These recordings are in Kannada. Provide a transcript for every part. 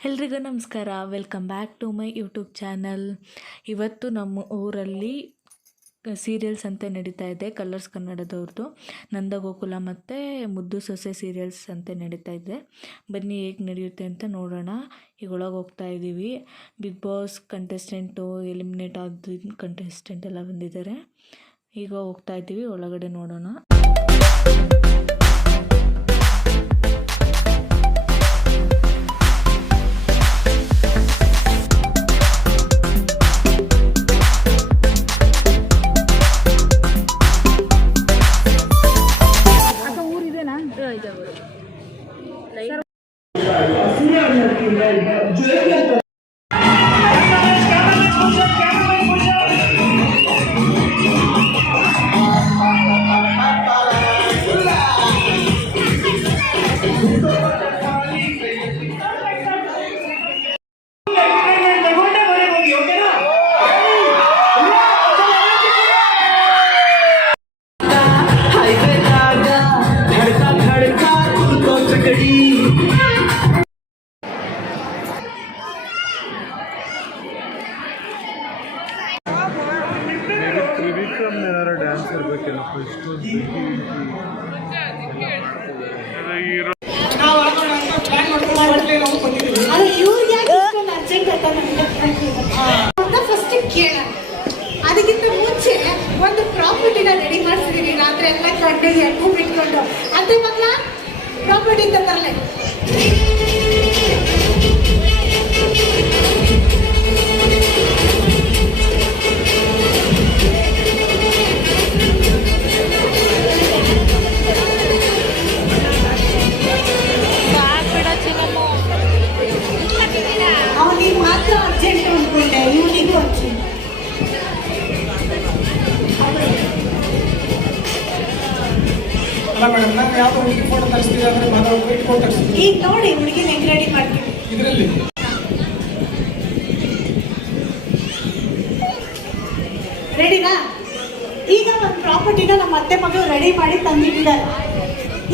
ಎಲ್ರಿಗೂ ನಮಸ್ಕಾರ. Welcome back to my YouTube channel ಇವತ್ತು ನಮ್ಮ ಊರಲ್ಲಿ ಸೀರಿಯಲ್ಸ್ ಅಂತ ನಡೀತಾ ಇದೆ ಕಲರ್ಸ್ ಕನ್ನಡದವ್ರದ್ದು ನಂದಗೋಕುಲ ಮತ್ತು ಮುದ್ದು ಸೊಸೆ ಸೀರಿಯಲ್ಸ್ ಅಂತ ನಡೀತಾ ಇದೆ. ಬನ್ನಿ ಹೇಗೆ ನಡೆಯುತ್ತೆ ಅಂತ ನೋಡೋಣ. ಈಗ ಒಳಗೆ ಹೋಗ್ತಾ ಇದ್ದೀವಿ ಬಿಗ್ ಬಾಸ್ ಕಂಟೆಸ್ಟೆಂಟು ಎಲಿಮಿನೇಟ್ ಆದ ಕಂಟೆಸ್ಟೆಂಟ್ ಎಲ್ಲ ಬಂದಿದ್ದಾರೆ. ಈಗ ಹೋಗ್ತಾ ಇದ್ದೀವಿ ಒಳಗಡೆ ನೋಡೋಣ. ತ್ರಿವಿಕ್ರಮ್ ಏನಾರ ಡ್ಯಾನ್ಸ್ ಇರ್ಬೇಕೇನೋ ಫಸ್ಟ್ ಅದು ಇವ್ರಿಗೆ ಯಾಕೆ ಇಷ್ಟೊಂದು ಅದಕ್ಕಿಂತ ಮುಂಚೆ ಒಂದು ಪ್ರಾಪರ್ಟಿನ ರೆಡಿ ಮಾಡಿಸಿದೀನಿ, ರಾತ್ರಿ ಎಲ್ಲ ಕಣ್ಣಿಗೆ ಎಣ್ಣು ಬಿಟ್ಕೊಂಡು. ಅದೇ ಮಕ್ಕಳ ಪ್ರಾಪರ್ಟಿ ತರಲೆ. ಅಲ್ಲ ಮೇಡಮ್ ನಾನು ಯಾವ್ದೋ ಹುಡುಗಿ ಫೋಟೋ ತರಿಸ್ತೀವಿ ಅಂದ್ರೆ ಮಾತಾಡೋ ವೈಟ್ ಫೋಟೋ ತರಿಸ್ತೀವಿ ಈಗ ನೋಡಿ ಹುಡುಗಿನ ಹೆಂಗ್ ರೆಡಿ ಮಾಡ್ತೀನಿ ಇದರಲ್ಲಿ. ರೆಡಿನಾ ಈಗ ಒಂದು ಪ್ರಾಪರ್ಟಿನ ನಮ್ಮ ಅತ್ತೆ ಮಗಳು ರೆಡಿ ಮಾಡಿ ತಂದಿಟ್ಟಿದ್ದಾರೆ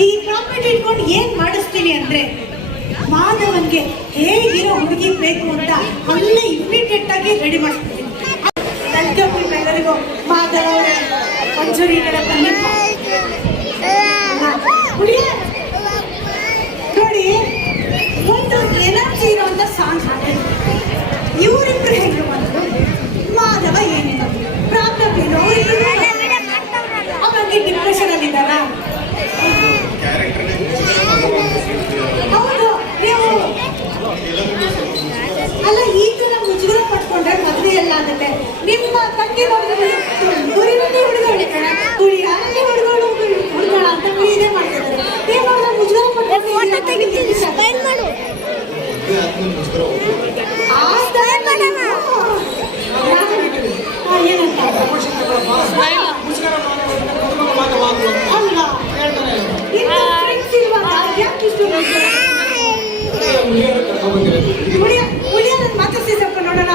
ಈ ಪ್ರಾಪರ್ಟಿ ಇಟ್ಕೊಂಡು ಏನು ಮಾಡಿಸ್ತೀನಿ ಅಂದ್ರೆ ಮಾಧವನ್ಗೆ ಹೇಗಿರೋ ಹುಡುಗಿ ಬೇಕು ಅಂತ ಅಲ್ಲೇ ಇಮಿಡಿಯೇಟ್ ಆಗಿ ರೆಡಿ ಮಾಡಿಸ್ತೀನಿ ವೆಲ್ಕಮ್ ಎಲ್ಲರಿಗೂ ನೋಡಿ ಒಂದು ಎನರ್ಜಿ ಇರುವಂತ ಸಾಂಗ್ ಹಾಡಿದ್ರು ಇವರಿಬ್ರು ಹೆಂಗೆ ನಿಮ್ಮ ತಂಗಿ ನೋಡಿದ್ರೆ ತುರಿನಲ್ಲಿ ಹುಡುಗ ಹುಡುಗಣ ತುಳಿಯಾನಲ್ಲಿ ಹುಡುಗಳು ಹುಡುಗಣ ಅಂತ ಇದೇ ಮಾಡ್ತಿದ್ದಾರೆ. ನೀವು ನೋಡಿದ್ರೆ ಮುಜುಗರ ಏನಂತ? ಅಲ್ಲ. ಮಾತಾಡ್ಸಿ ಸ್ವಲ್ಪ ನೋಡೋಣ.